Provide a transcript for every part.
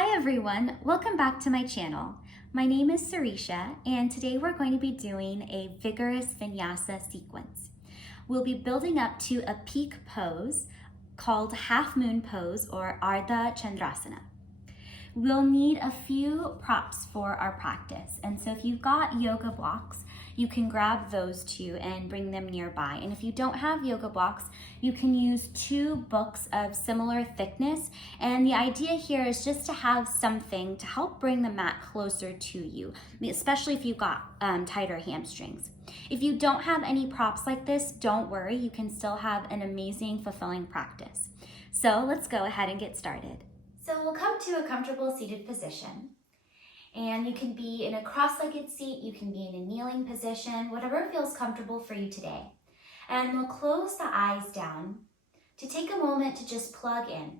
Hi everyone, welcome back to my channel. My name is Sireesha and today we're going to be doing a vigorous vinyasa sequence. We'll be building up to a peak pose called half moon pose or Ardha Chandrasana. We'll need a few props for our practice, and so if you've got yoga blocks, you can grab those two and bring them nearby. And if you don't have yoga blocks, you can use 2 books of similar thickness. And the idea here is just to have something to help bring the mat closer to you, especially if you've got tighter hamstrings. If you don't have any props like this, don't worry, you can still have an amazing, fulfilling practice. So let's go ahead and get started. So we'll come to a comfortable seated position. And you can be in a cross-legged seat, you can be in a kneeling position, whatever feels comfortable for you today. And we'll close the eyes down to take a moment to just plug in.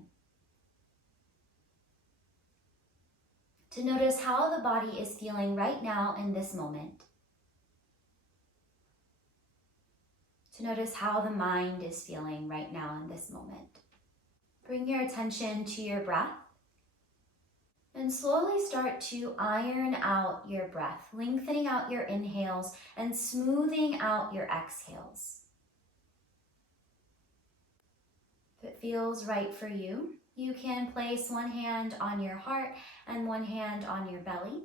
To notice how the body is feeling right now in this moment. To notice how the mind is feeling right now in this moment. Bring your attention to your breath. And slowly start to iron out your breath, lengthening out your inhales and smoothing out your exhales. If it feels right for you, you can place one hand on your heart and one hand on your belly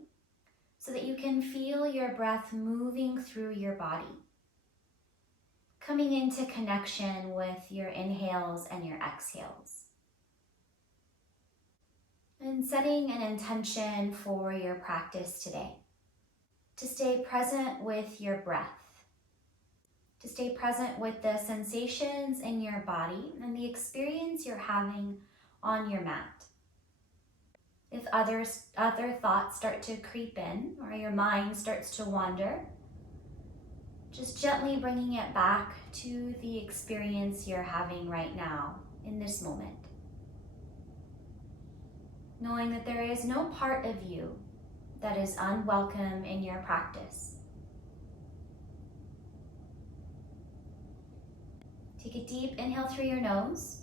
so that you can feel your breath moving through your body, coming into connection with your inhales and your exhales. And setting an intention for your practice today. To stay present with your breath. To stay present with the sensations in your body and the experience you're having on your mat. If other thoughts start to creep in or your mind starts to wander, just gently bringing it back to the experience you're having right now in this moment. Knowing that there is no part of you that is unwelcome in your practice. Take a deep inhale through your nose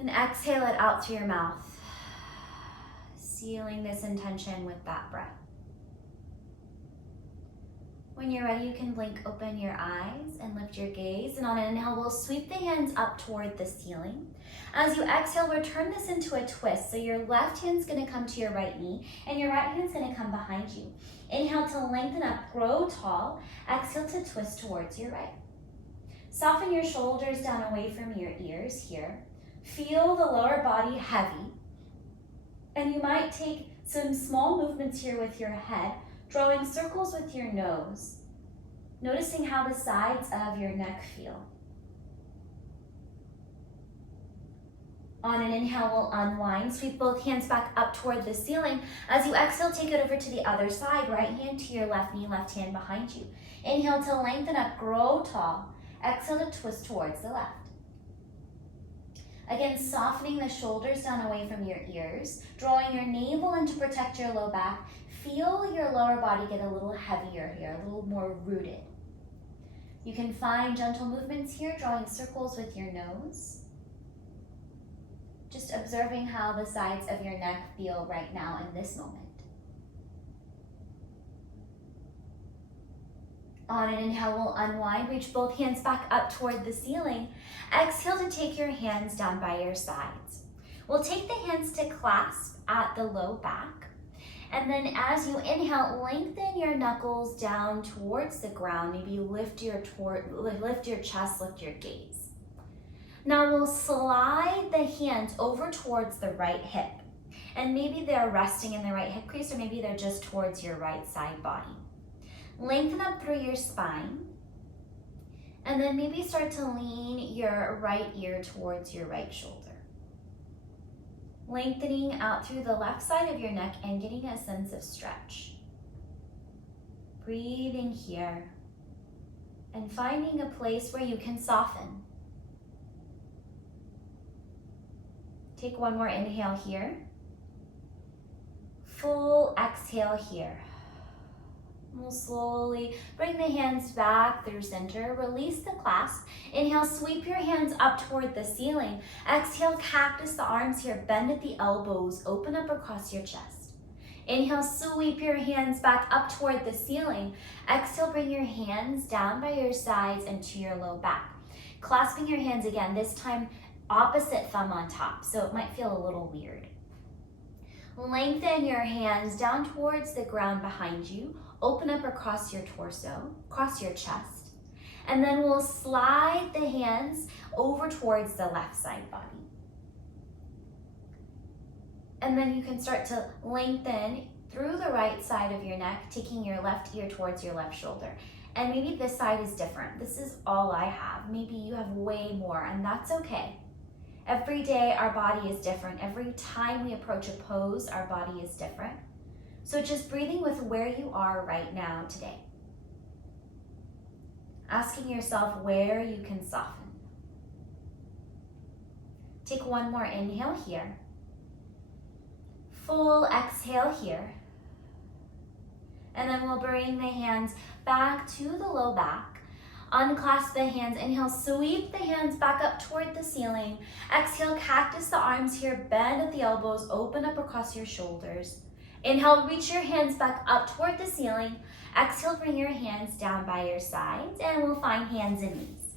and exhale it out through your mouth, sealing this intention with that breath. When you're ready, you can blink open your eyes and lift your gaze, and on an inhale, we'll sweep the hands up toward the ceiling. As you exhale, return this into a twist. So your left hand's gonna come to your right knee, and your right hand's gonna come behind you. Inhale to lengthen up, grow tall. Exhale to twist towards your right. Soften your shoulders down away from your ears here. Feel the lower body heavy. And you might take some small movements here with your head, drawing circles with your nose, noticing how the sides of your neck feel. On an inhale, we'll unwind, sweep both hands back up toward the ceiling. As you exhale, take it over to the other side, right hand to your left knee, left hand behind you. Inhale to lengthen up, grow tall. Exhale to twist towards the left. Again, softening the shoulders down away from your ears, drawing your navel in to protect your low back. Feel your lower body get a little heavier here, a little more rooted. You can find gentle movements here, drawing circles with your nose. Just observing how the sides of your neck feel right now in this moment. On an inhale, we'll unwind, reach both hands back up toward the ceiling. Exhale to take your hands down by your sides. We'll take the hands to clasp at the low back. And then as you inhale, lengthen your knuckles down towards the ground. Maybe lift your chest, lift your gaze. Now we'll slide the hands over towards the right hip. And maybe they're resting in the right hip crease, or maybe they're just towards your right side body. Lengthen up through your spine. And then maybe start to lean your right ear towards your right shoulder. Lengthening out through the left side of your neck and getting a sense of stretch. Breathing here and finding a place where you can soften. Take one more inhale here. Full exhale here. We'll slowly bring the hands back through center. Release the clasp. Inhale, sweep your hands up toward the ceiling. Exhale, cactus the arms here. Bend at the elbows. Open up across your chest. Inhale, sweep your hands back up toward the ceiling. Exhale, bring your hands down by your sides and to your low back. Clasping your hands again, this time opposite thumb on top, so it might feel a little weird. Lengthen your hands down towards the ground behind you. Open up across your torso, across your chest. And then we'll slide the hands over towards the left side body. And then you can start to lengthen through the right side of your neck, taking your left ear towards your left shoulder. And maybe this side is different. This is all I have. Maybe you have way more, and that's okay. Every day our body is different. Every time we approach a pose, our body is different. So just breathing with where you are right now today. Asking yourself where you can soften. Take one more inhale here. Full exhale here. And then we'll bring the hands back to the low back. Unclasp the hands. Inhale, sweep the hands back up toward the ceiling. Exhale, cactus the arms here. Bend at the elbows. Open up across your shoulders. Inhale, reach your hands back up toward the ceiling. Exhale, bring your hands down by your sides, and we'll find hands and knees.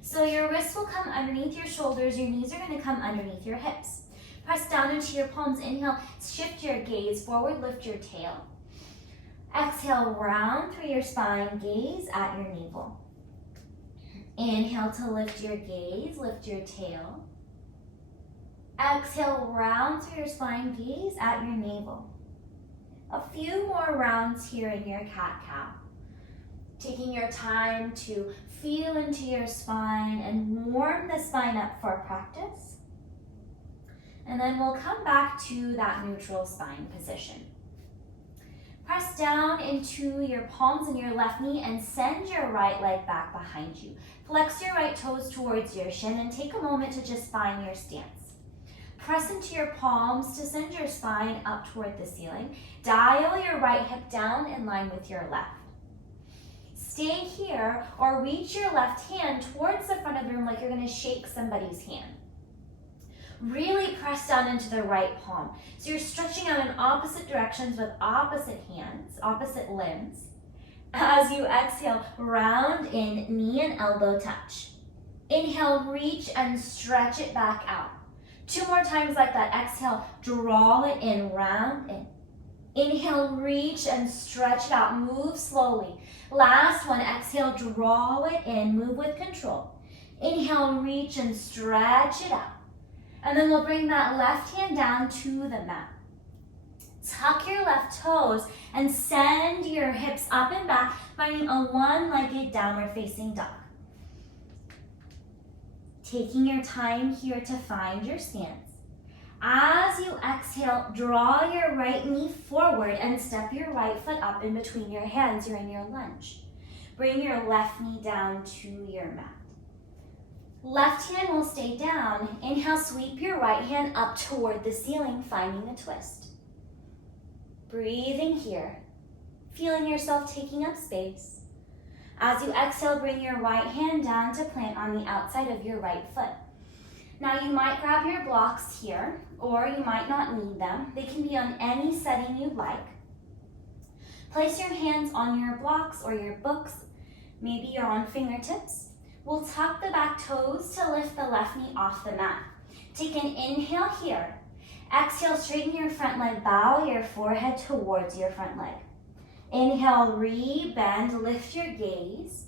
So your wrists will come underneath your shoulders. Your knees are going to come underneath your hips. Press down into your palms. Inhale, shift your gaze forward, lift your tail. Exhale, round through your spine, gaze at your navel. Inhale to lift your gaze, lift your tail. Exhale, round through your spine, gaze at your navel. A few more rounds here in your cat-cow. Taking your time to feel into your spine and warm the spine up for practice. And then we'll come back to that neutral spine position. Press down into your palms and your left knee and send your right leg back behind you. Flex your right toes towards your shin and take a moment to just find your stance. Press into your palms to send your spine up toward the ceiling. Dial your right hip down in line with your left. Stay here or reach your left hand towards the front of the room like you're going to shake somebody's hand. Really press down into the right palm. So you're stretching out in opposite directions with opposite hands, opposite limbs. As you exhale, round in, knee and elbow touch. Inhale, reach and stretch it back out. 2 more times like that. Exhale, draw it in, round in. Inhale, reach and stretch it out. Move slowly. Last one, exhale, draw it in, move with control. Inhale, reach and stretch it out. And then we'll bring that left hand down to the mat. Tuck your left toes and send your hips up and back, finding a one-legged downward facing dog. Taking your time here to find your stance. As you exhale, draw your right knee forward and step your right foot up in between your hands. You're in your lunge. Bring your left knee down to your mat. Left hand will stay down. Inhale, sweep your right hand up toward the ceiling, finding a twist. Breathing here, feeling yourself taking up space. As you exhale, bring your right hand down to plant on the outside of your right foot. Now you might grab your blocks here, or you might not need them. They can be on any setting you'd like. Place your hands on your blocks or your books. Maybe you're on fingertips. We'll tuck the back toes to lift the left knee off the mat. Take an inhale here. Exhale, straighten your front leg, bow your forehead towards your front leg. Inhale, re-bend, lift your gaze.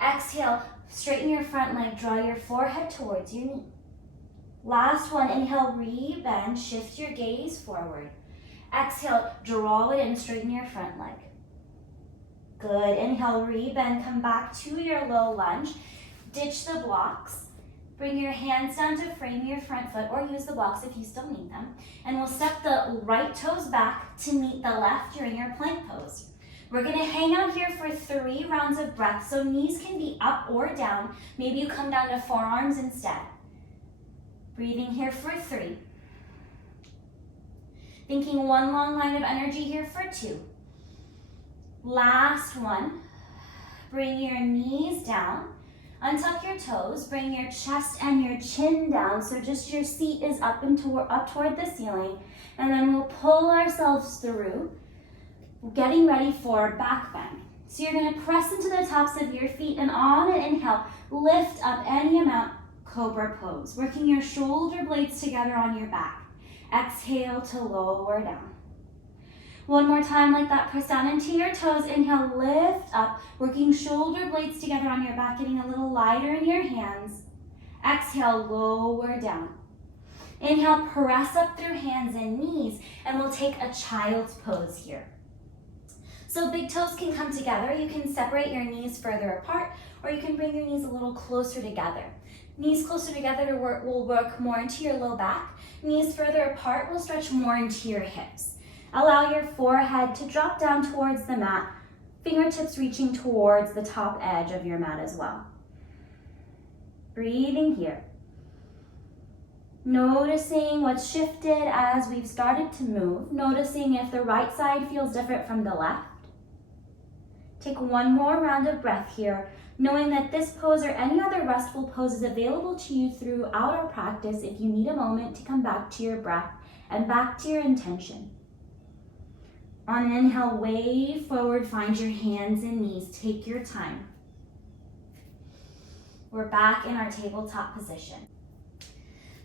Exhale, straighten your front leg, draw your forehead towards your knee. Last one, inhale, re-bend, shift your gaze forward. Exhale, draw it in, straighten your front leg. Good, inhale, re-bend, come back to your low lunge. Ditch the blocks. Bring your hands down to frame your front foot or use the blocks if you still need them. And we'll step the right toes back to meet the left. You're in your plank pose. We're gonna hang out here for 3 rounds of breath. So knees can be up or down. Maybe you come down to forearms instead. Breathing here for 3. Thinking one long line of energy here for 2. Last one. Bring your knees down. Untuck your toes. Bring your chest and your chin down, so just your seat is up toward the ceiling. And then we'll pull ourselves through, getting ready for back bend. So you're going to press into the tops of your feet, and on an inhale, lift up any amount, cobra pose, working your shoulder blades together on your back. Exhale to lower down. One more time like that, press down into your toes. Inhale, lift up, working shoulder blades together on your back, getting a little lighter in your hands. Exhale, lower down. Inhale, press up through hands and knees, and we'll take a child's pose here. So big toes can come together. You can separate your knees further apart, or you can bring your knees a little closer together. Knees closer together will work more into your low back. Knees further apart will stretch more into your hips. Allow your forehead to drop down towards the mat, fingertips reaching towards the top edge of your mat as well. Breathing here. Noticing what's shifted as we've started to move. Noticing if the right side feels different from the left. Take one more round of breath here, knowing that this pose or any other restful pose is available to you throughout our practice if you need a moment to come back to your breath and back to your intention. On an inhale, wave forward, find your hands and knees. Take your time. We're back in our tabletop position.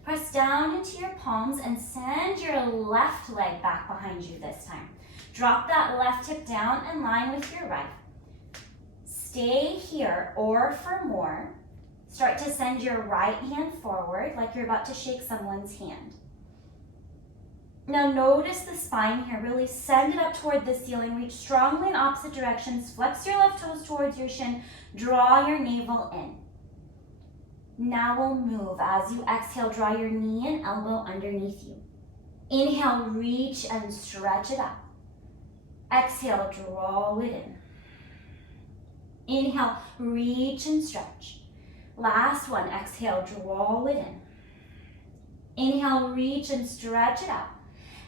Press down into your palms and send your left leg back behind you this time. Drop that left hip down in line with your right. Stay here, or for more, start to send your right hand forward like you're about to shake someone's hand. Now notice the spine here. Really send it up toward the ceiling. Reach strongly in opposite directions. Flex your left toes towards your shin. Draw your navel in. Now we'll move. As you exhale, draw your knee and elbow underneath you. Inhale, reach and stretch it up. Exhale, draw it in. Inhale, reach and stretch. Last one, exhale, draw it in. Inhale, reach and stretch it up.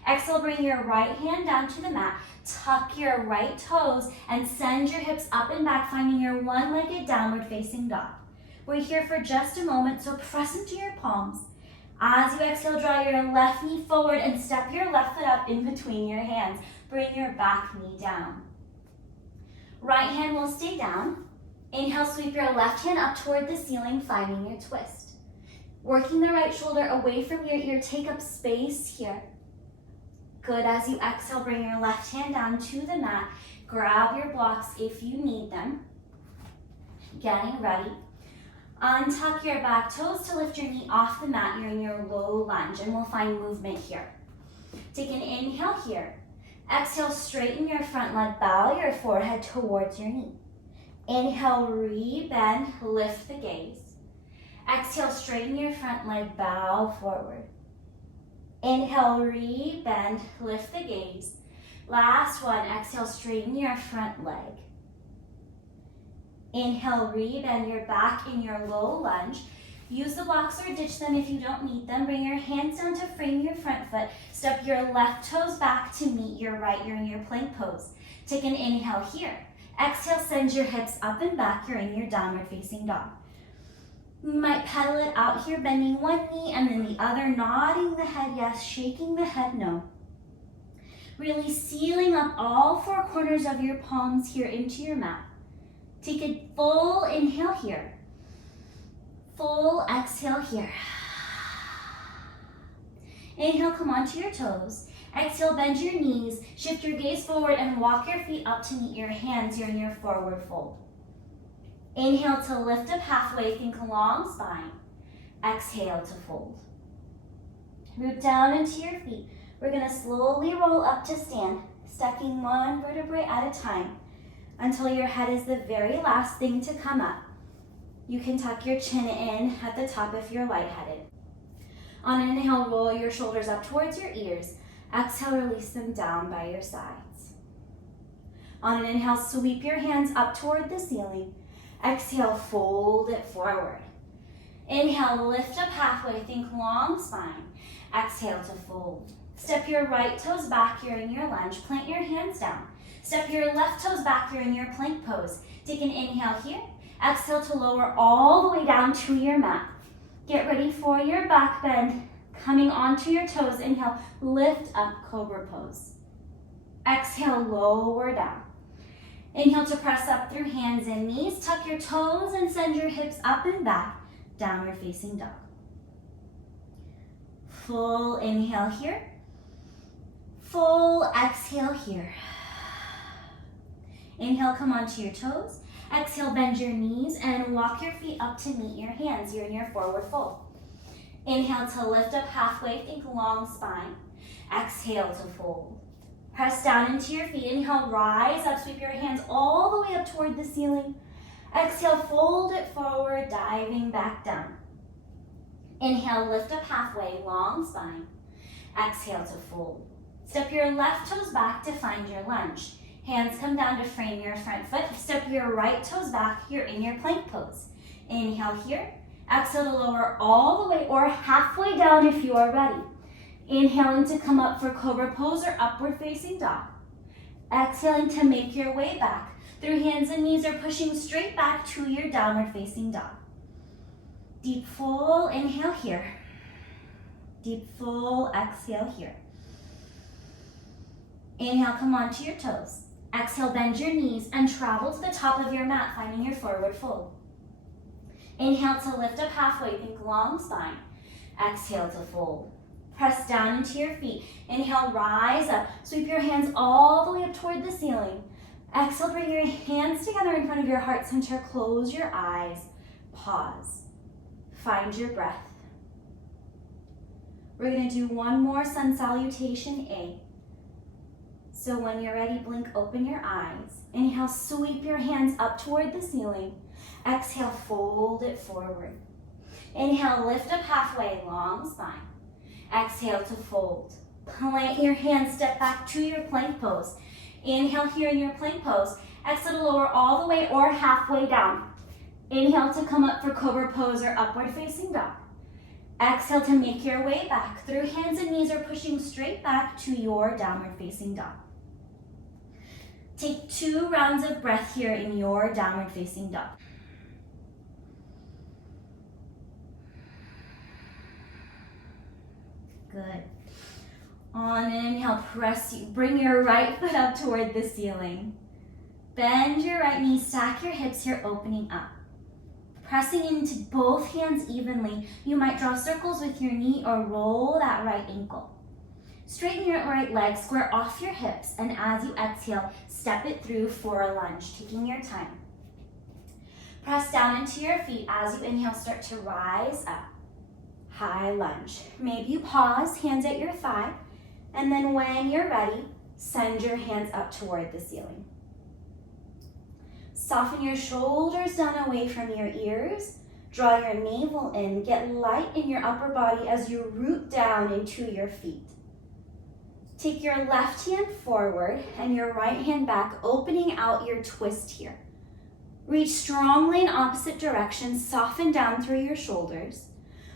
Exhale, bring your right hand down to the mat. Tuck your right toes and send your hips up and back, finding your one-legged downward facing dog. We're here for just a moment, so press into your palms. As you exhale, draw your left knee forward and step your left foot up in between your hands. Bring your back knee down. Right hand will stay down. Inhale, sweep your left hand up toward the ceiling, finding your twist. Working the right shoulder away from your ear, take up space here. Good. As you exhale, bring your left hand down to the mat. Grab your blocks if you need them. Getting ready. Untuck your back toes to lift your knee off the mat. You're in your low lunge, and we'll find movement here. Take an inhale here. Exhale, straighten your front leg, bow your forehead towards your knee. Inhale, re-bend, lift the gaze. Exhale, straighten your front leg, bow forward. Inhale, re-bend, lift the gaze. Last one, exhale, straighten your front leg. Inhale, re-bend your back in your low lunge. Use the blocks or ditch them if you don't need them. Bring your hands down to frame your front foot. Step your left toes back to meet your right. You're in your plank pose. Take an inhale here. Exhale, send your hips up and back. You're in your downward facing dog. You might pedal it out here, bending one knee and then the other, nodding the head yes, shaking the head no. Really sealing up all four corners of your palms here into your mat. Take a full inhale here. Full exhale here. Inhale, come onto your toes. Exhale, bend your knees, shift your gaze forward and walk your feet up to meet your hands. You're in your forward fold. Inhale to lift up halfway, think long spine. Exhale to fold. Root down into your feet. We're gonna slowly roll up to stand, stacking one vertebrae at a time until your head is the very last thing to come up. You can tuck your chin in at the top if you're lightheaded. On an inhale, roll your shoulders up towards your ears. Exhale, release them down by your sides. On an inhale, sweep your hands up toward the ceiling. Exhale, fold it forward. Inhale, lift up halfway, think long spine. Exhale to fold. Step your right toes back, you're in your lunge. Plant your hands down. Step your left toes back, you're in your plank pose. Take an inhale here. Exhale to lower all the way down to your mat. Get ready for your back bend. Coming onto your toes, inhale, lift up, cobra pose. Exhale, lower down. Inhale to press up through hands and knees. Tuck your toes and send your hips up and back. Downward facing dog. Full inhale here. Full exhale here. Inhale, come onto your toes. Exhale, bend your knees and walk your feet up to meet your hands. You're in your forward fold. Inhale to lift up halfway, think long spine. Exhale to fold. Press down into your feet. Inhale, rise up, sweep your hands all the way up toward the ceiling. Exhale, fold it forward, diving back down. Inhale, lift up halfway, long spine. Exhale to fold. Step your left toes back to find your lunge. Hands come down to frame your front foot. Step your right toes back, you're in your plank pose. Inhale here. Exhale to lower all the way or halfway down if you are ready. Inhaling to come up for cobra pose or upward facing dog. Exhaling to make your way back through hands and knees or pushing straight back to your downward facing dog. Deep full inhale here. Deep full exhale here. Inhale, come onto your toes. Exhale, bend your knees and travel to the top of your mat, finding your forward fold. Inhale to lift up halfway, think long spine. Exhale to fold. Press down into your feet. Inhale, rise up. Sweep your hands all the way up toward the ceiling. Exhale, bring your hands together in front of your heart center. Close your eyes. Pause. Find your breath. We're going to do one more sun salutation A. So when you're ready, blink, open your eyes. Inhale, sweep your hands up toward the ceiling. Exhale, fold it forward. Inhale, lift up halfway, long spine. Exhale to fold. Plant your hands, step back to your plank pose. Inhale here in your plank pose. Exhale to lower all the way or halfway down. Inhale to come up for cobra pose or upward facing dog. Exhale to make your way back through hands and knees or pushing straight back to your downward facing dog. Take 2 rounds of breath here in your downward facing dog. Good. On an inhale, bring your right foot up toward the ceiling. Bend your right knee, stack your hips here, opening up. Pressing into both hands evenly, you might draw circles with your knee or roll that right ankle. Straighten your right leg, square off your hips, and as you exhale, step it through for a lunge, taking your time. Press down into your feet as you inhale, start to rise up. High lunge. Maybe you pause, hands at your thigh, and then when you're ready, send your hands up toward the ceiling. Soften your shoulders down away from your ears. Draw your navel in. Get light in your upper body as you root down into your feet. Take your left hand forward and your right hand back, opening out your twist here. Reach strongly in opposite directions. Soften down through your shoulders.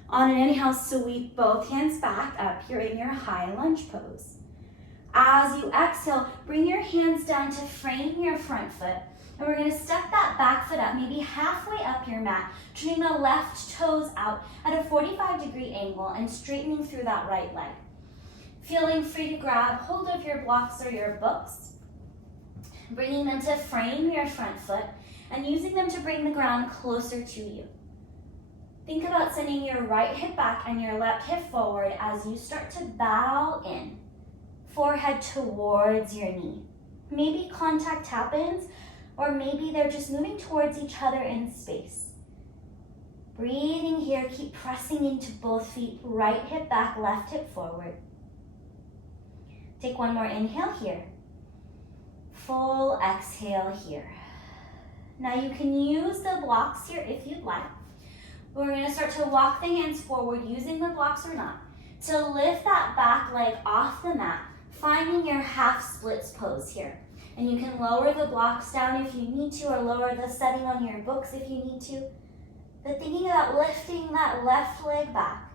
On an inhale, sweep both hands back up. You're in your high lunge pose. As you exhale, bring your hands down to frame your front foot. And we're going to step that back foot up, maybe halfway up your mat, turning the left toes out at a 45-degree angle and straightening through that right leg. Feeling free to grab hold of your blocks or your books, bringing them to frame your front foot and using them to bring the ground closer to you. Think about sending your right hip back and your left hip forward as you start to bow in, forehead towards your knee. Maybe contact happens, or maybe they're just moving towards each other in space. Breathing here, keep pressing into both feet, right hip back, left hip forward. Take one more inhale here. Full exhale here. Now you can use the blocks here if you'd like. We're going to start to walk the hands forward, using the blocks or not, to lift that back leg off the mat, finding your half splits pose here. And you can lower the blocks down if you need to, or lower the setting on your books if you need to. But thinking about lifting that left leg back,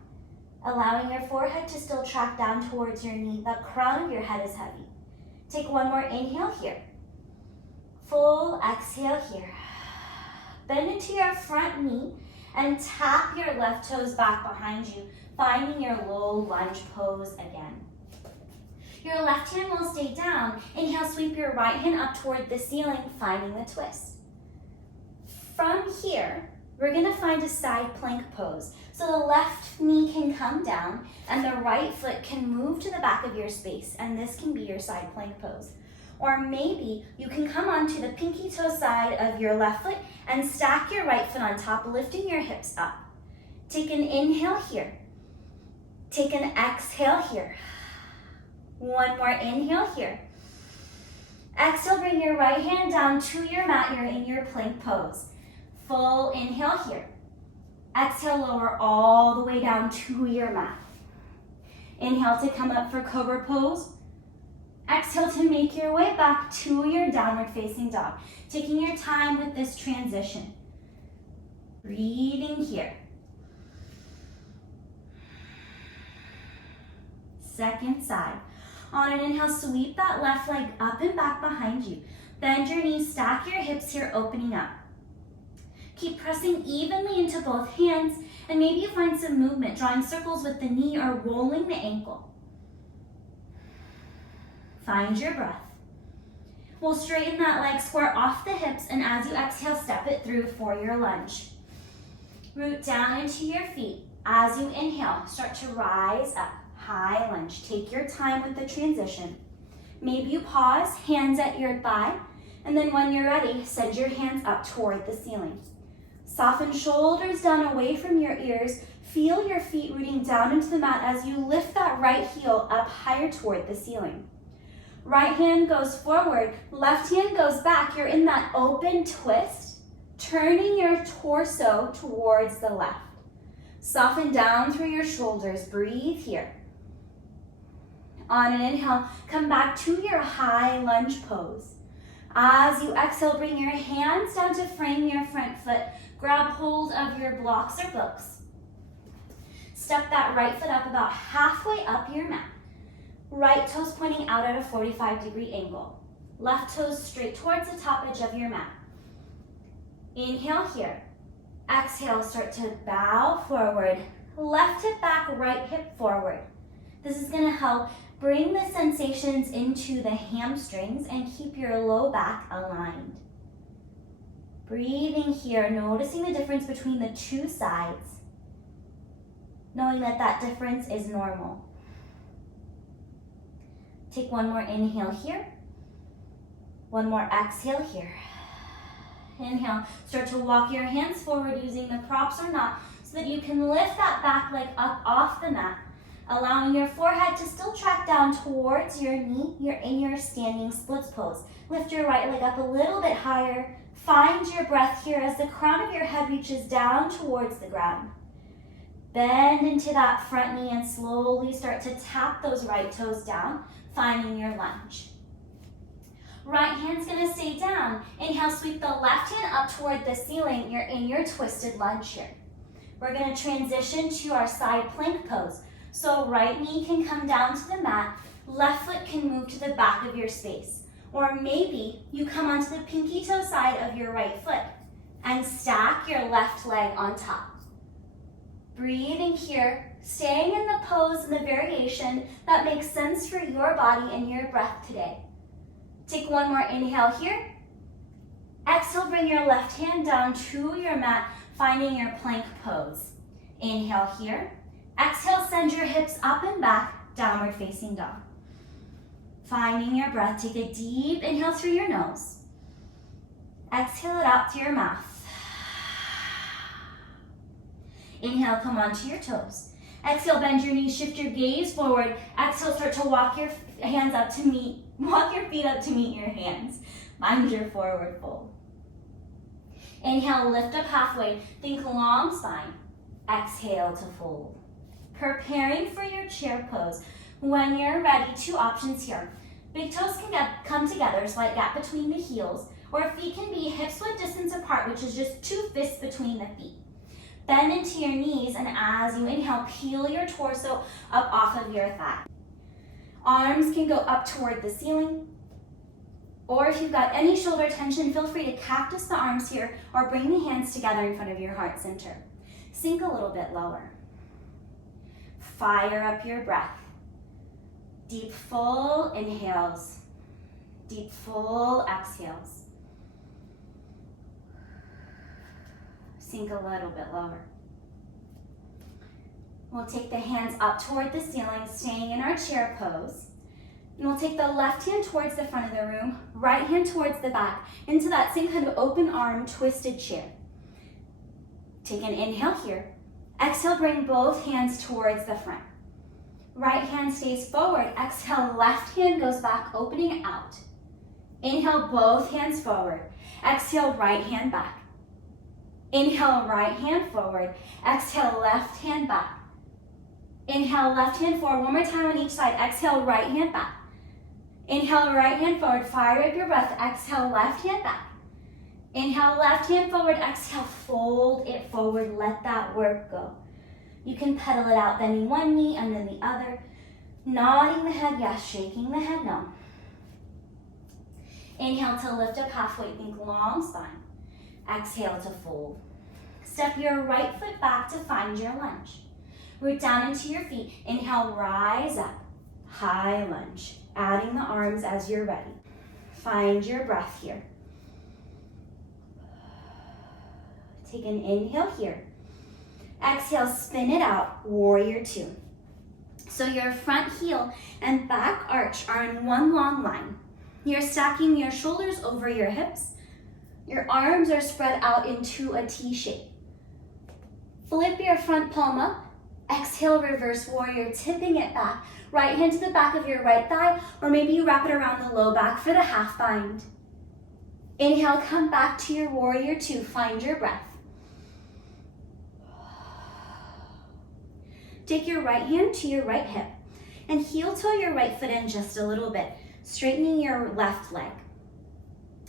allowing your forehead to still track down towards your knee. The crown of your head is heavy. Take one more inhale here. Full exhale here. Bend into your front knee and tap your left toes back behind you, finding your low lunge pose again. Your left hand will stay down. Inhale, sweep your right hand up toward the ceiling, finding the twist. From here, we're gonna find a side plank pose. So the left knee can come down and the right foot can move to the back of your space, and this can be your side plank pose. Or maybe you can come onto the pinky toe side of your left foot and stack your right foot on top, lifting your hips up. Take an inhale here. Take an exhale here. One more inhale here. Exhale, bring your right hand down to your mat. You're in your plank pose. Full inhale here. Exhale, lower all the way down to your mat. Inhale to come up for cobra pose. Exhale to make your way back to your downward facing dog. Taking your time with this transition. Breathing here. Second side. On an inhale, sweep that left leg up and back behind you. Bend your knees, stack your hips here, opening up. Keep pressing evenly into both hands, and maybe you find some movement, drawing circles with the knee or rolling the ankle. Find your breath. We'll straighten that leg, square off the hips, and as you exhale, step it through for your lunge. Root down into your feet. As you inhale, start to rise up. High lunge. Take your time with the transition. Maybe you pause, hands at your thigh, and then when you're ready, send your hands up toward the ceiling. Soften shoulders down away from your ears. Feel your feet rooting down into the mat as you lift that right heel up higher toward the ceiling. Right hand goes forward, left hand goes back. You're in that open twist, turning your torso towards the left. Soften down through your shoulders. Breathe here. On an inhale, come back to your high lunge pose. As you exhale, bring your hands down to frame your front foot. Grab hold of your blocks or books. Step that right foot up about halfway up your mat. Right toes pointing out at a 45-degree angle. Left toes straight towards the top edge of your mat. Inhale here. Exhale, start to bow forward. Left hip back, right hip forward. This is going to help bring the sensations into the hamstrings and keep your low back aligned. Breathing here, noticing the difference between the two sides, knowing that that difference is normal. Take one more inhale here. One more exhale here. Inhale, start to walk your hands forward using the props or not so that you can lift that back leg up off the mat, allowing your forehead to still track down towards your knee. You're in your standing splits pose. Lift your right leg up a little bit higher. Find your breath here as the crown of your head reaches down towards the ground. Bend into that front knee and slowly start to tap those right toes down, finding your lunge. Right hand's gonna stay down. Inhale, sweep the left hand up toward the ceiling. You're in your twisted lunge here. We're gonna transition to our side plank pose. So right knee can come down to the mat, left foot can move to the back of your space. Or maybe you come onto the pinky toe side of your right foot and stack your left leg on top. Breathing here, staying in the pose and the variation that makes sense for your body and your breath today. Take one more inhale here. Exhale, bring your left hand down to your mat, finding your plank pose. Inhale here. Exhale, send your hips up and back, downward facing dog. Finding your breath, take a deep inhale through your nose. Exhale it out through your mouth. Inhale, come onto your toes. Exhale, bend your knees, shift your gaze forward. Exhale, start to walk your hands up to meet, walk your feet up to meet your hands. Find your forward fold. Inhale, lift up halfway. Think long spine. Exhale to fold. Preparing for your chair pose. When you're ready, two options here. Big toes can come together, slight gap between the heels, or feet can be hips width distance apart, which is just two fists between the feet. Bend into your knees, and as you inhale, peel your torso up off of your thigh. Arms can go up toward the ceiling, or if you've got any shoulder tension, feel free to cactus the arms here or bring the hands together in front of your heart center. Sink a little bit lower. Fire up your breath. Deep, full inhales. Deep, full exhales. Sink a little bit lower. We'll take the hands up toward the ceiling, staying in our chair pose. And we'll take the left hand towards the front of the room, right hand towards the back, into that same kind of open arm, twisted chair. Take an inhale here. Exhale, bring both hands towards the front. Right hand stays forward. Exhale, left hand goes back, opening out. Inhale, both hands forward. Exhale, right hand back. Inhale, right hand forward. Exhale, left hand back. Inhale, left hand forward. One more time on each side. Exhale, right hand back. Inhale, right hand forward. Fire up your breath. Exhale, left hand back. Inhale, left hand forward. Exhale, fold it forward. Let that work go. You can pedal it out, bending one knee and then the other. Nodding the head, yes. Shaking the head, no. Inhale to lift up halfway. Think long spine. Exhale to fold. Step your right foot back to find your lunge. Root down into your feet. Inhale, rise up. High lunge. Adding the arms as you're ready. Find your breath here. Take an inhale here. Exhale, spin it out, warrior two. So your front heel and back arch are in one long line. You're stacking your shoulders over your hips. Your arms are spread out into a T shape. Flip your front palm up. Exhale, reverse warrior, tipping it back. Right hand to the back of your right thigh, or maybe you wrap it around the low back for the half bind. Inhale, come back to your warrior two. Find your breath. Take your right hand to your right hip and heel toe your right foot in just a little bit, straightening your left leg.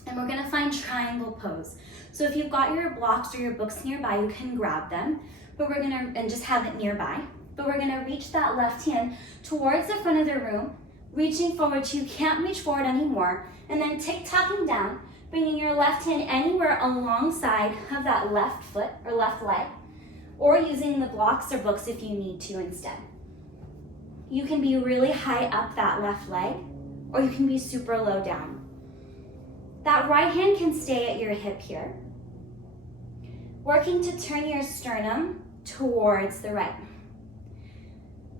And we're gonna find triangle pose. So if you've got your blocks or your books nearby, you can grab them, and just have it nearby. But we're gonna reach that left hand towards the front of the room, reaching forward till you can't reach forward anymore, and then tick-tocking down, bringing your left hand anywhere alongside of that left foot or left leg, or using the blocks or books if you need to instead. You can be really high up that left leg, or you can be super low down. That right hand can stay at your hip here, working to turn your sternum towards the right.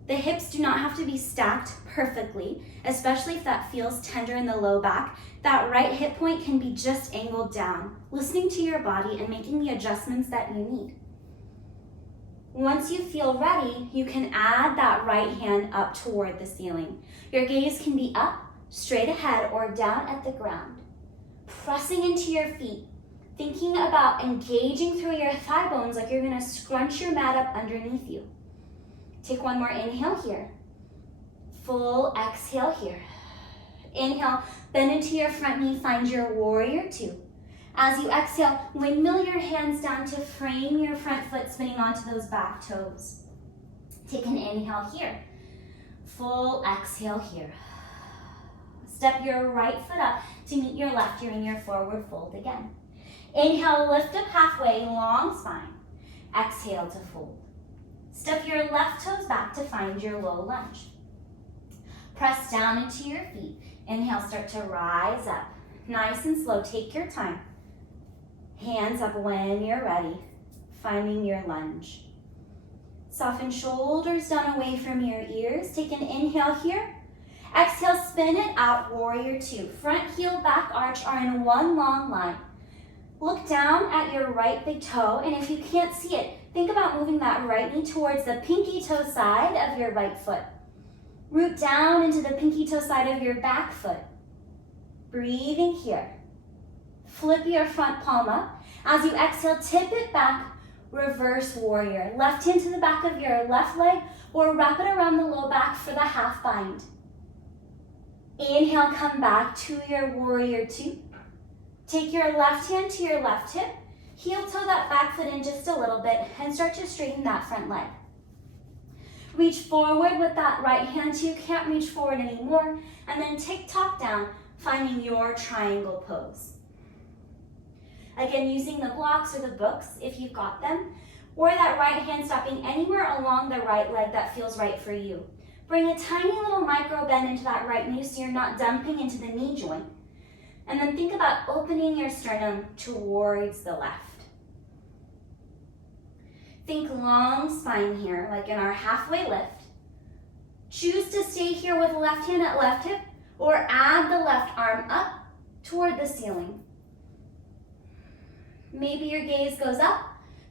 The hips do not have to be stacked perfectly, especially if that feels tender in the low back. That right hip point can be just angled down, listening to your body and making the adjustments that you need. Once you feel ready, you can add that right hand up toward the ceiling. Your gaze can be up, straight ahead, or down at the ground. Pressing into your feet, thinking about engaging through your thigh bones like you're gonna scrunch your mat up underneath you. Take one more inhale here. Full exhale here. Inhale, bend into your front knee, find your warrior two. As you exhale, windmill your hands down to frame your front foot, spinning onto those back toes. Take an inhale here. Full exhale here. Step your right foot up to meet your left. You're in your forward fold again. Inhale, lift up halfway, long spine. Exhale to fold. Step your left toes back to find your low lunge. Press down into your feet. Inhale, start to rise up. Nice and slow, take your time. Hands up when you're ready, finding your lunge. Soften shoulders down away from your ears. Take an inhale here. Exhale, spin it out, warrior two. Front heel, back arch are in one long line. Look down at your right big toe, and if you can't see it, think about moving that right knee towards the pinky toe side of your right foot. Root down into the pinky toe side of your back foot. Breathing here. Flip your front palm up. As you exhale, tip it back, reverse warrior. Left hand to the back of your left leg, or wrap it around the low back for the half bind. Inhale, come back to your warrior two. Take your left hand to your left hip Heel toe that back foot in just a little bit and start to straighten that front leg. Reach forward with that right hand till you can't reach forward anymore, and then tick-tock down, finding your triangle pose. Again, using the blocks or the books if you've got them, or that right hand stopping anywhere along the right leg that feels right for you. Bring a tiny little micro bend into that right knee so you're not dumping into the knee joint. And then think about opening your sternum towards the left. Think long spine here, like in our halfway lift. Choose to stay here with left hand at left hip, or add the left arm up toward the ceiling. Maybe your gaze goes up,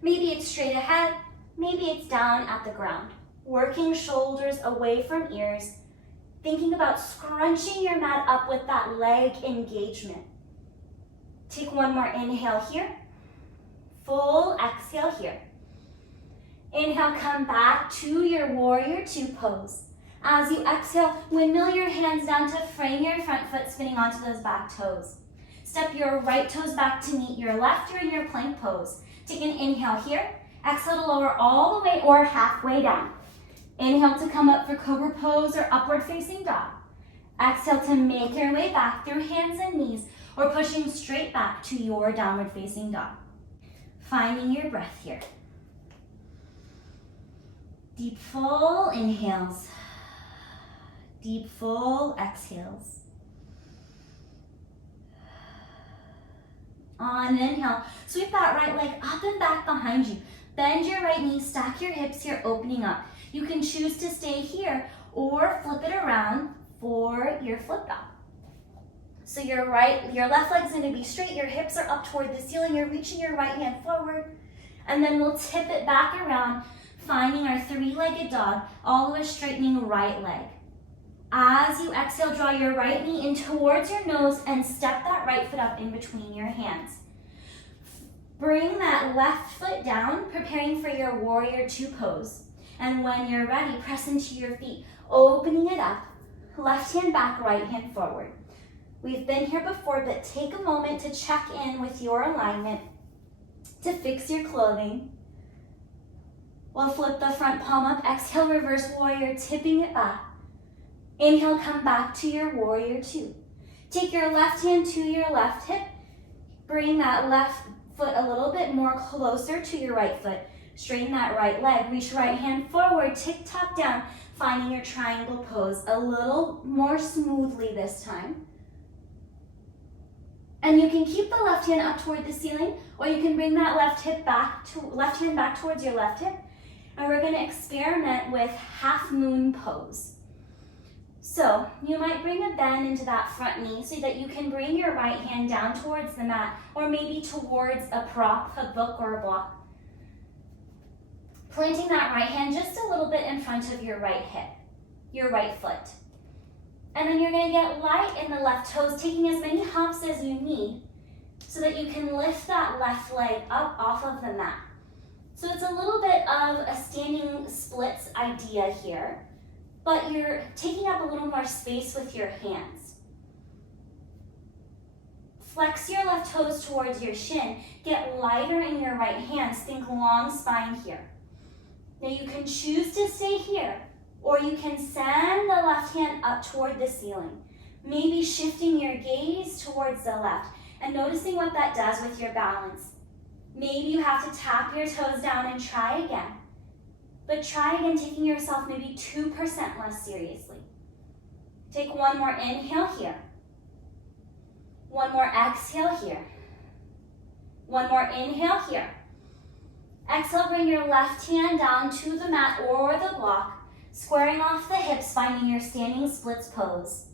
maybe it's straight ahead, maybe it's down at the ground. Working shoulders away from ears, thinking about scrunching your mat up with that leg engagement. Take one more inhale here, full exhale here. Inhale, come back to your warrior two pose. As you exhale, windmill your hands down to frame your front foot spinning onto those back toes. Step your right toes back to meet your left. You're in your plank pose. Take an inhale here. Exhale to lower all the way or halfway down. Inhale to come up for cobra pose or upward facing dog. Exhale to make your way back through hands and knees or pushing straight back to your downward facing dog. Finding your breath here. Deep full inhales. Deep full exhales. On an inhale, sweep that right leg up and back behind you. Bend your right knee, stack your hips here, opening up. You can choose to stay here or flip it around for your flip dog. So your left leg's gonna be straight, your hips are up toward the ceiling, you're reaching your right hand forward, and then we'll tip it back around, finding our three-legged dog, all the way straightening right leg. As you exhale, draw your right knee in towards your nose and step that right foot up in between your hands. Bring that left foot down, preparing for your warrior two pose. And when you're ready, press into your feet, opening it up, left hand back, right hand forward. We've been here before, but take a moment to check in with your alignment, to fix your clothing. We'll flip the front palm up, exhale, reverse warrior, tipping it back. Inhale, come back to your warrior two. Take your left hand to your left hip. Bring that left foot a little bit more closer to your right foot. Straighten that right leg. Reach right hand forward, tick-tock down, finding your triangle pose a little more smoothly this time. And you can keep the left hand up toward the ceiling, or you can bring that left hand back towards your left hip. And we're going to experiment with half moon pose. So you might bring a bend into that front knee so that you can bring your right hand down towards the mat or maybe towards a prop, a book or a block. Planting that right hand just a little bit in front of your right hip, your right foot. And then you're going to get light in the left toes, taking as many hops as you need so that you can lift that left leg up off of the mat. So it's a little bit of a standing splits idea here, but you're taking up a little more space with your hands. Flex your left toes towards your shin. Get lighter in your right hands. Think long spine here. Now you can choose to stay here, or you can send the left hand up toward the ceiling. Maybe shifting your gaze towards the left and noticing what that does with your balance. Maybe you have to tap your toes down and try again. But try again, taking yourself maybe 2% less seriously. Take one more inhale here. One more exhale here. One more inhale here. Exhale, bring your left hand down to the mat or the block, squaring off the hips, finding your standing splits pose.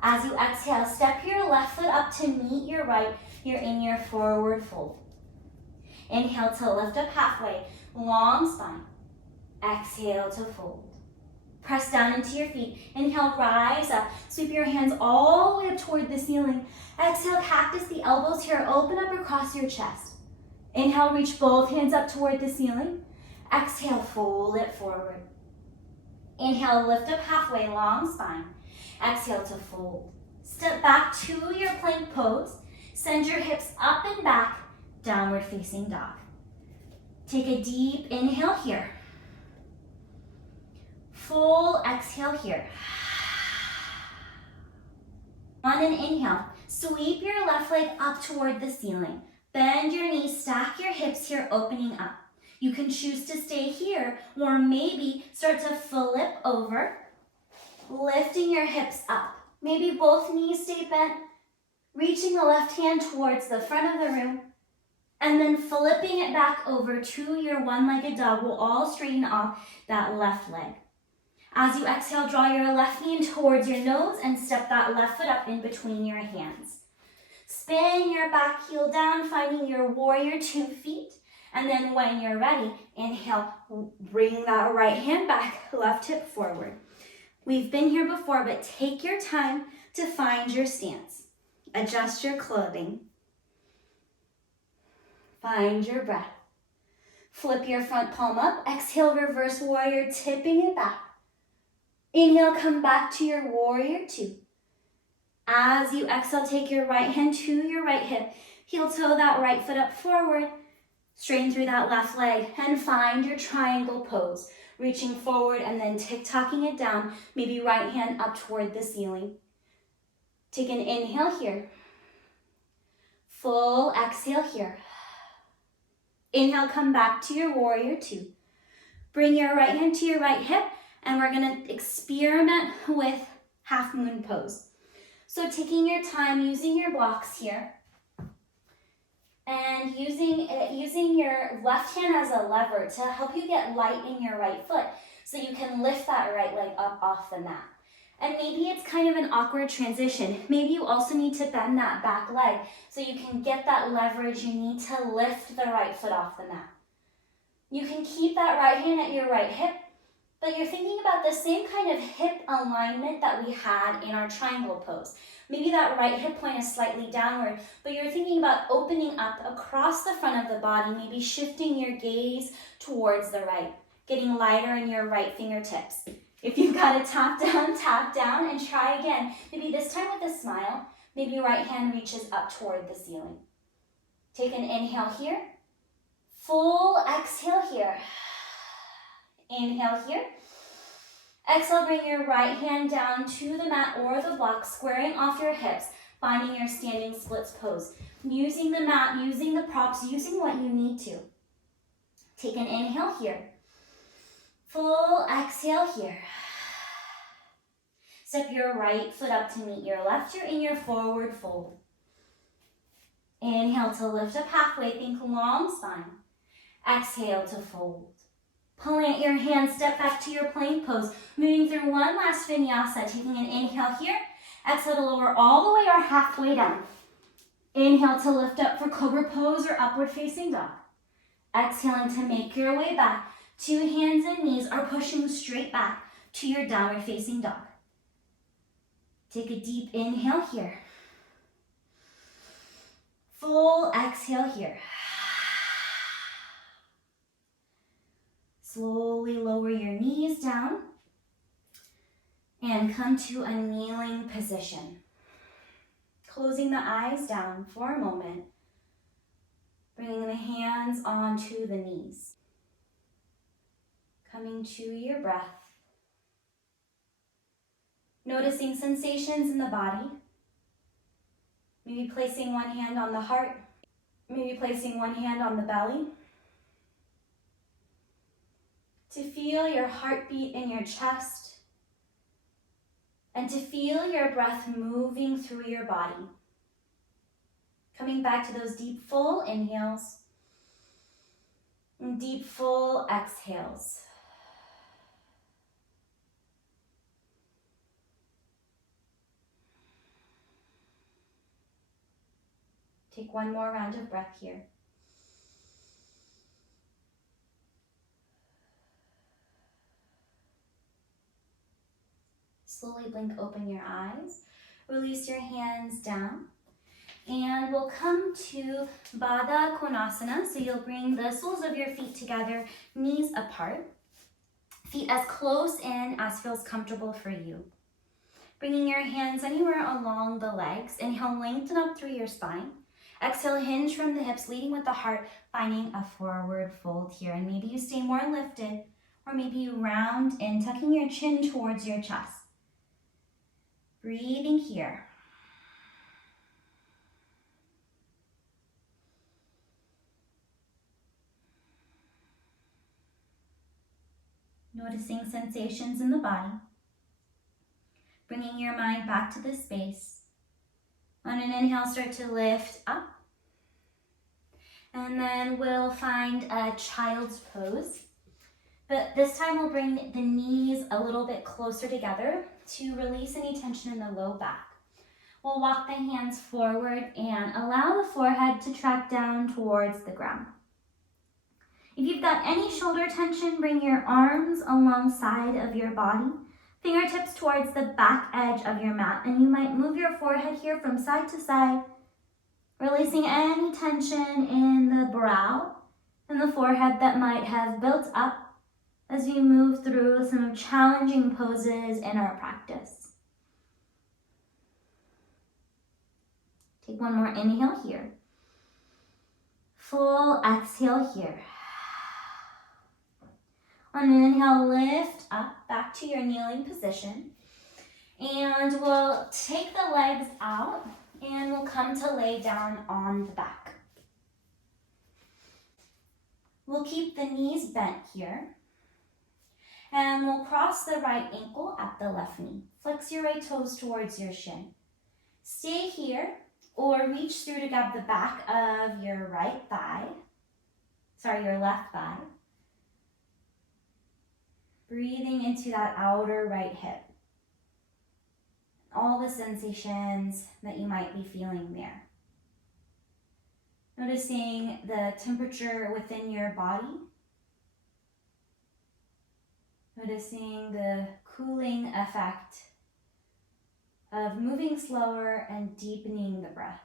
As you exhale, step your left foot up to meet your right. You're in your forward fold. Inhale to lift up halfway, long spine. Exhale to fold. Press down into your feet. Inhale, rise up. Sweep your hands all the way up toward the ceiling. Exhale, cactus the elbows here. Open up across your chest. Inhale, reach both hands up toward the ceiling. Exhale, fold it forward. Inhale, lift up halfway, long spine. Exhale to fold. Step back to your plank pose. Send your hips up and back. downward facing dog. Take a deep inhale here. Full exhale here. On an inhale, sweep your left leg up toward the ceiling. Bend your knees, stack your hips here, opening up. You can choose to stay here or maybe start to flip over, lifting your hips up. Maybe both knees stay bent, reaching the left hand towards the front of the room, and then flipping it back over to your one-legged dog. We'll all straighten off that left leg. As you exhale, draw your left knee towards your nose and step that left foot up in between your hands. Spin your back heel down, finding your warrior 2 feet. And then when you're ready, inhale, bring that right hand back, left hip forward. We've been here before, but take your time to find your stance. Adjust your clothing. Find your breath. Flip your front palm up. Exhale, reverse warrior, tipping it back. Inhale, come back to your warrior 2. As you exhale, take your right hand to your right hip. Heel toe that right foot up forward. Straighten through that left leg and find your triangle pose. Reaching forward and then tick-tocking it down. Maybe right hand up toward the ceiling. Take an inhale here. Full exhale here. Inhale, come back to your warrior 2. Bring your right hand to your right hip. And we're gonna experiment with half moon pose. So taking your time, using your blocks here, and using your left hand as a lever to help you get light in your right foot so you can lift that right leg up off the mat. And maybe it's kind of an awkward transition. Maybe you also need to bend that back leg so you can get that leverage you need to lift the right foot off the mat. You can keep that right hand at your right hip, but you're thinking about the same kind of hip alignment that we had in our triangle pose. Maybe that right hip point is slightly downward, but you're thinking about opening up across the front of the body, maybe shifting your gaze towards the right, getting lighter in your right fingertips. If you've got to tap down, and try again. Maybe this time with a smile, maybe your right hand reaches up toward the ceiling. Take an inhale here, full exhale here. Inhale here. Exhale, bring your right hand down to the mat or the block, squaring off your hips, finding your standing splits pose. Using the mat, using the props, using what you need to. Take an inhale here. Full exhale here. Step your right foot up to meet your left. You're in your forward fold. Inhale to lift up halfway, think long spine. Exhale to fold. Plant your hands, step back to your plank pose. Moving through one last vinyasa, taking an inhale here. Exhale to lower all the way or halfway down. Inhale to lift up for cobra pose or upward facing dog. Exhaling to make your way back. 2 hands and knees are pushing straight back to your downward facing dog. Take a deep inhale here. Full exhale here. Slowly lower your knees down and come to a kneeling position. Closing the eyes down for a moment, bringing the hands onto the knees. Coming to your breath. Noticing sensations in the body. Maybe placing one hand on the heart, maybe placing one hand on the belly. To feel your heartbeat in your chest and to feel your breath moving through your body. Coming back to those deep full inhales and deep full exhales. Take one more round of breath here. Slowly blink open your eyes. Release your hands down. And we'll come to Baddha Konasana. So you'll bring the soles of your feet together, knees apart. Feet as close in as feels comfortable for you. Bringing your hands anywhere along the legs. Inhale, lengthen up through your spine. Exhale, hinge from the hips, leading with the heart, finding a forward fold here. And maybe you stay more lifted, or maybe you round in, tucking your chin towards your chest. Breathing here. Noticing sensations in the body. Bringing your mind back to the space. On an inhale, start to lift up. And then we'll find a child's pose. But this time we'll bring the knees a little bit closer together to release any tension in the low back. We'll walk the hands forward and allow the forehead to track down towards the ground. If you've got any shoulder tension, bring your arms alongside of your body, fingertips towards the back edge of your mat, and you might move your forehead here from side to side, releasing any tension in the brow and the forehead that might have built up as we move through some challenging poses in our practice. Take one more inhale here. Full exhale here. On an inhale, lift up back to your kneeling position. And we'll take the legs out and we'll come to lay down on the back. We'll keep the knees bent here. And we'll cross the right ankle at the left knee. Flex your right toes towards your shin. Stay here or reach through to grab the back of your left thigh. Breathing into that outer right hip. All the sensations that you might be feeling there. Noticing the temperature within your body. Noticing the cooling effect of moving slower and deepening the breath.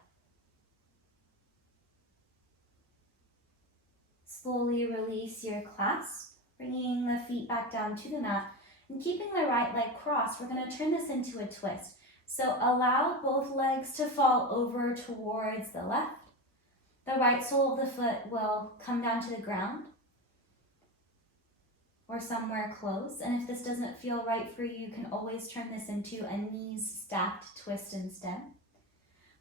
Slowly release your clasp, bringing the feet back down to the mat and keeping the right leg crossed. We're going to turn this into a twist. So allow both legs to fall over towards the left. The right sole of the foot will come down to the ground or somewhere close. And if this doesn't feel right for you, you can always turn this into a knees stacked twist instead.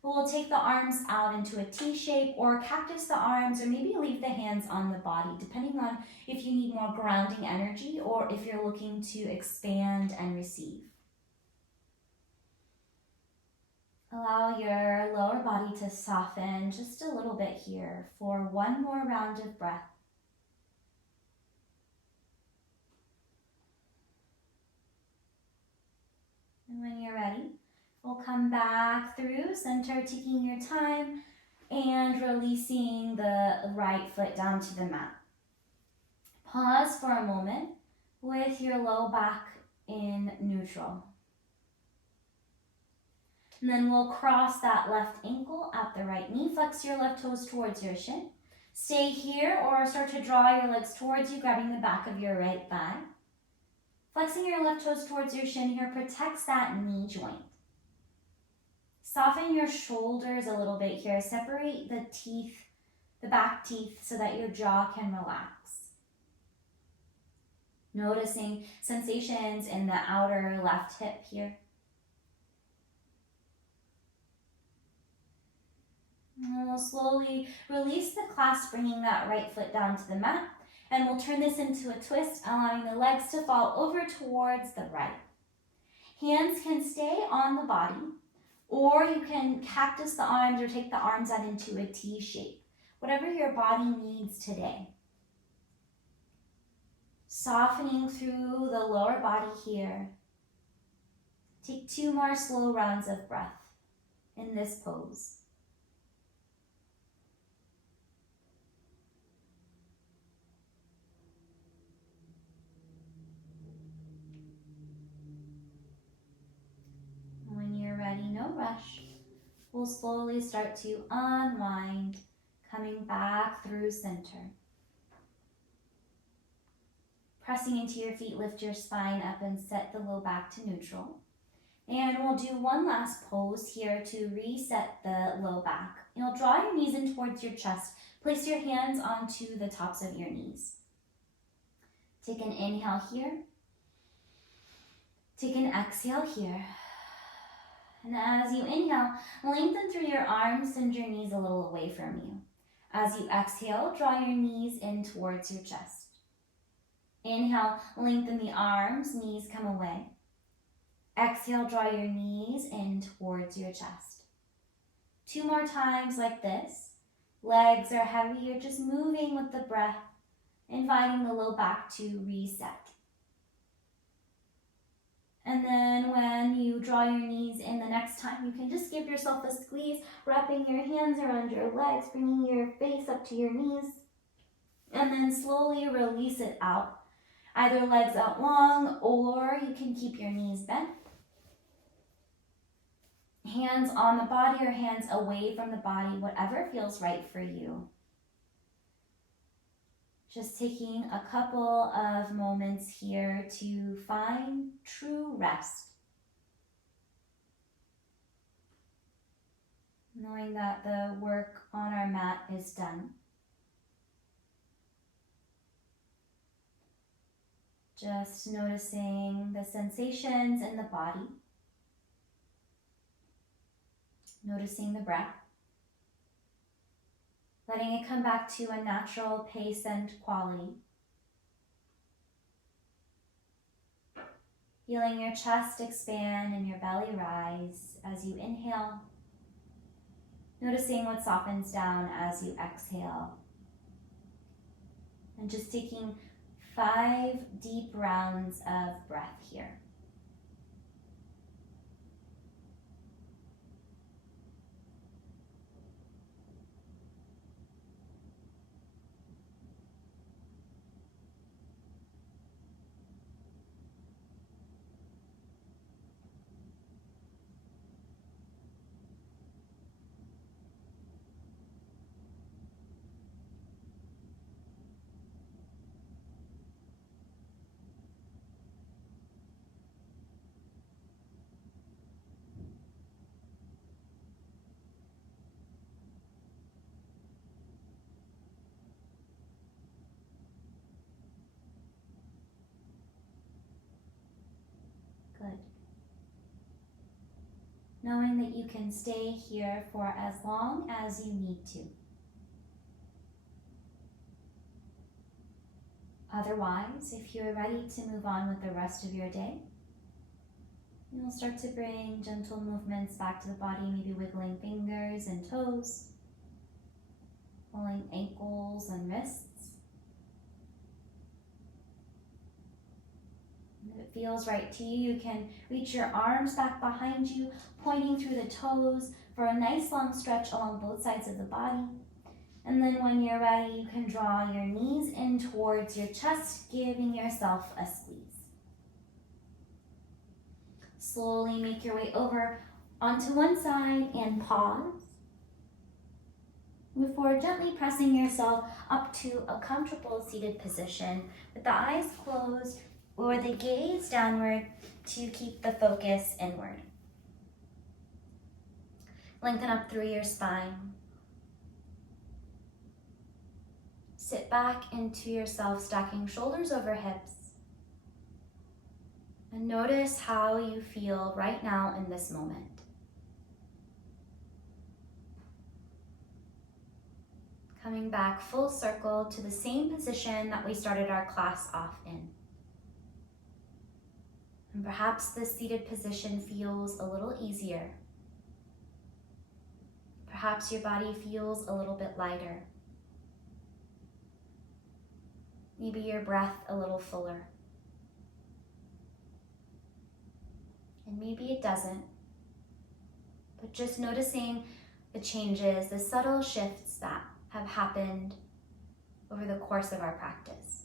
But we'll take the arms out into a T shape or cactus the arms, or maybe leave the hands on the body, depending on if you need more grounding energy or if you're looking to expand and receive. Allow your lower body to soften just a little bit here for one more round of breath. And when you're ready, we'll come back through center, taking your time and releasing the right foot down to the mat. Pause for a moment with your low back in neutral. And then we'll cross that left ankle at the right knee. Flex your left toes towards your shin. Stay here or start to draw your legs towards you, grabbing the back of your right thigh. Flexing your left toes towards your shin here protects that knee joint. Soften your shoulders a little bit here. Separate the teeth, the back teeth, so that your jaw can relax. Noticing sensations in the outer left hip here. And we'll slowly release the clasp, bringing that right foot down to the mat. And we'll turn this into a twist, allowing the legs to fall over towards the right. Hands can stay on the body, or you can cactus the arms or take the arms out into a T shape. Whatever your body needs today. Softening through the lower body here. Take 2 more slow rounds of breath in this pose. When you're ready, no rush. We'll slowly start to unwind, coming back through center. Pressing into your feet, lift your spine up and set the low back to neutral. And we'll do one last pose here to reset the low back. You'll draw your knees in towards your chest. Place your hands onto the tops of your knees. Take an inhale here. Take an exhale here. And as you inhale, lengthen through your arms, send your knees a little away from you. As you exhale, draw your knees in towards your chest. Inhale, lengthen the arms, knees come away. Exhale, draw your knees in towards your chest. 2 more times like this. Legs are heavy, you're just moving with the breath, inviting the low back to reset. And then when you draw your knees in the next time, you can just give yourself a squeeze, wrapping your hands around your legs, bringing your face up to your knees, and then slowly release it out. Either legs out long, or you can keep your knees bent. Hands on the body or hands away from the body, whatever feels right for you. Just taking a couple of moments here to find true rest. Knowing that the work on our mat is done. Just noticing the sensations in the body. Noticing the breath. Letting it come back to a natural pace and quality. Feeling your chest expand and your belly rise as you inhale. Noticing what softens down as you exhale. And just taking 5 deep rounds of breath here. Good. Knowing that you can stay here for as long as you need to. Otherwise, if you're ready to move on with the rest of your day, you'll start to bring gentle movements back to the body, maybe wiggling fingers and toes, pulling ankles and wrists. If it feels right to you, you can reach your arms back behind you, pointing through the toes for a nice long stretch along both sides of the body. And then when you're ready, you can draw your knees in towards your chest, giving yourself a squeeze. Slowly make your way over onto one side and pause before gently pressing yourself up to a comfortable seated position with the eyes closed or the gaze downward to keep the focus inward. Lengthen up through your spine. Sit back into yourself, stacking shoulders over hips. And notice how you feel right now in this moment. Coming back full circle to the same position that we started our class off in. And perhaps this seated position feels a little easier. Perhaps your body feels a little bit lighter. Maybe your breath a little fuller. And maybe it doesn't. But just noticing the changes, the subtle shifts that have happened over the course of our practice.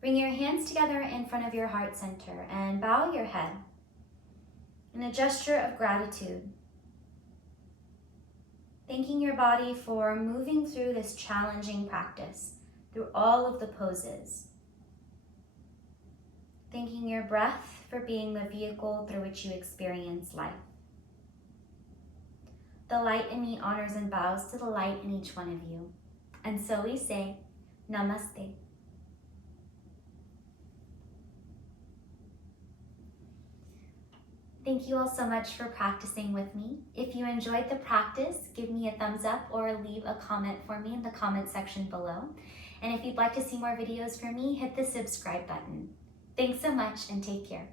Bring your hands together in front of your heart center and bow your head in a gesture of gratitude. Thanking your body for moving through this challenging practice, through all of the poses. Thanking your breath for being the vehicle through which you experience life. The light in me honors and bows to the light in each one of you. And so we say, Namaste. Thank you all so much for practicing with me. If you enjoyed the practice, give me a thumbs up or leave a comment for me in the comment section below. And if you'd like to see more videos from me, hit the subscribe button. Thanks so much and take care.